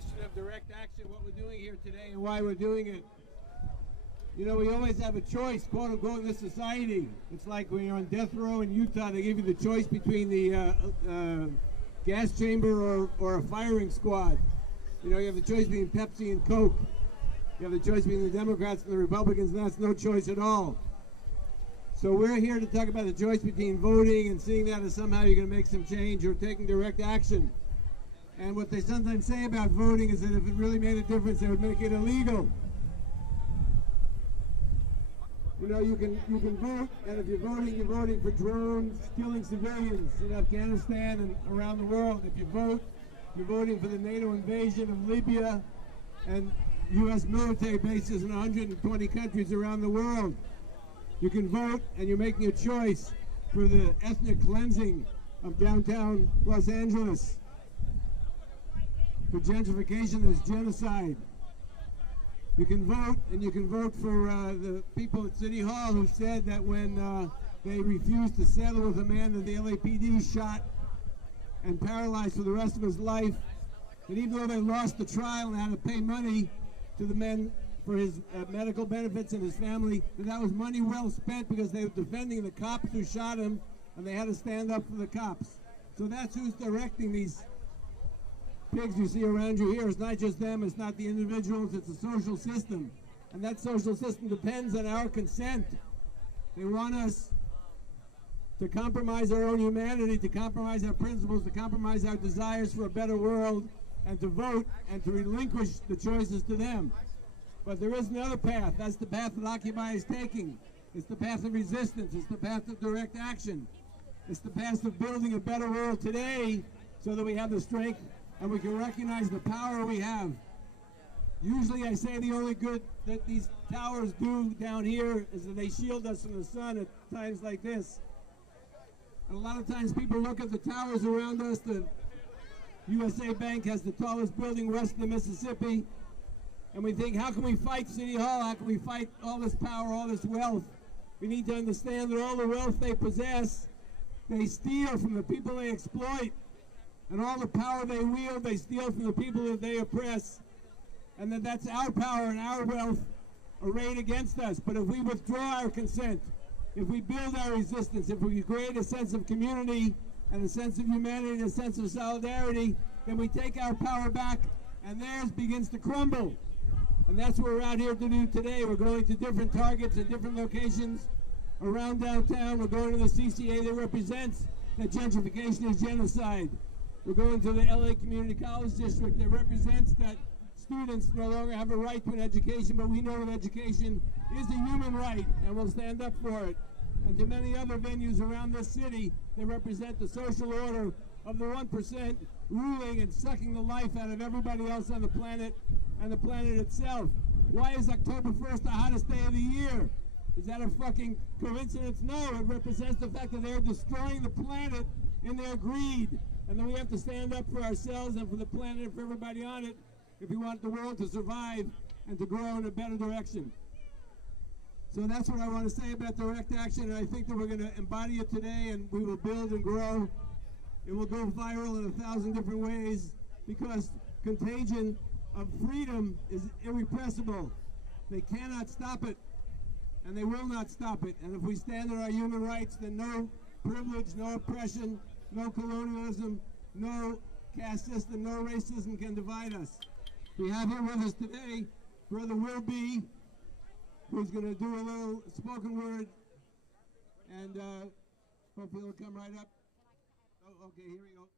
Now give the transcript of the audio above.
question of direct action, what we're doing here today and why we're doing it. You know, we always have a choice, quote unquote, in this society. It's like when you're on death row in Utah, they give you the choice between the gas chamber or a firing squad. You know, you have the choice between Pepsi and Coke. You have the choice between the Democrats and the Republicans, and that's no choice at all. So we're here to talk about the choice between voting and seeing that as somehow you're going to make some change or taking direct action. And what they sometimes say about voting is that if it really made a difference, they would make it illegal. You know, you can vote, and if you're voting for drones killing civilians in Afghanistan and around the world. If you vote, you're voting for the NATO invasion of Libya and U.S. military bases in 120 countries around the world. You can vote, and you're making a choice for the ethnic cleansing of downtown Los Angeles, for gentrification as genocide. You can vote, and you can vote for the people at City Hall who said that when they refused to settle with a man that the LAPD shot and paralyzed for the rest of his life, that even though they lost the trial and had to pay money to the men for his medical benefits and his family, that was money well spent because they were defending the cops who shot him, and they had to stand up for the cops. So that's who's directing these pigs you see around you here. It's not just them, it's not the individuals, it's a social system. And that social system depends on our consent. They want us to compromise our own humanity, to compromise our principles, to compromise our desires for a better world, and to vote and to relinquish the choices to them. But there is another path. That's the path that Occupy is taking. It's the path of resistance. It's the path of direct action. It's the path of building a better world today so that we have the strength and we can recognize the power we have. Usually I say the only good that these towers do down here is that they shield us from the sun at times like this. And a lot of times people look at the towers around us. The USA Bank has the tallest building west of the Mississippi. And we think, how can we fight City Hall? How can we fight all this power, all this wealth? We need to understand that all the wealth they possess, they steal from the people they exploit. And all the power they wield, they steal from the people that they oppress. And that's our power and our wealth arrayed against us. But if we withdraw our consent, if we build our resistance, if we create a sense of community and a sense of humanity and a sense of solidarity, then we take our power back and theirs begins to crumble. And that's what we're out here to do today. We're going to different targets at different locations around downtown. We're going to the CCA that represents that gentrification is genocide. We're going to the LA Community College District that represents that students no longer have a right to an education, but we know that education is a human right, and we'll stand up for it. And to many other venues around this city that represent the social order of the 1% ruling and sucking the life out of everybody else on the planet and the planet itself. Why is October 1st the hottest day of the year? Is that a fucking coincidence? No, it represents the fact that they're destroying the planet in their greed. And then we have to stand up for ourselves and for the planet and for everybody on it if we want the world to survive and to grow in a better direction. So that's what I want to say about direct action, and I think that we're going to embody it today, and we will build and grow. It will go viral in 1,000 different ways because contagion of freedom is irrepressible. They cannot stop it, and they will not stop it. And if we stand on our human rights, then no privilege, no oppression, no colonialism, no caste system, no racism can divide us. We have here with us today Brother Will B, who's going to do a little spoken word, and hopefully he'll come right up. Oh, okay, here we go.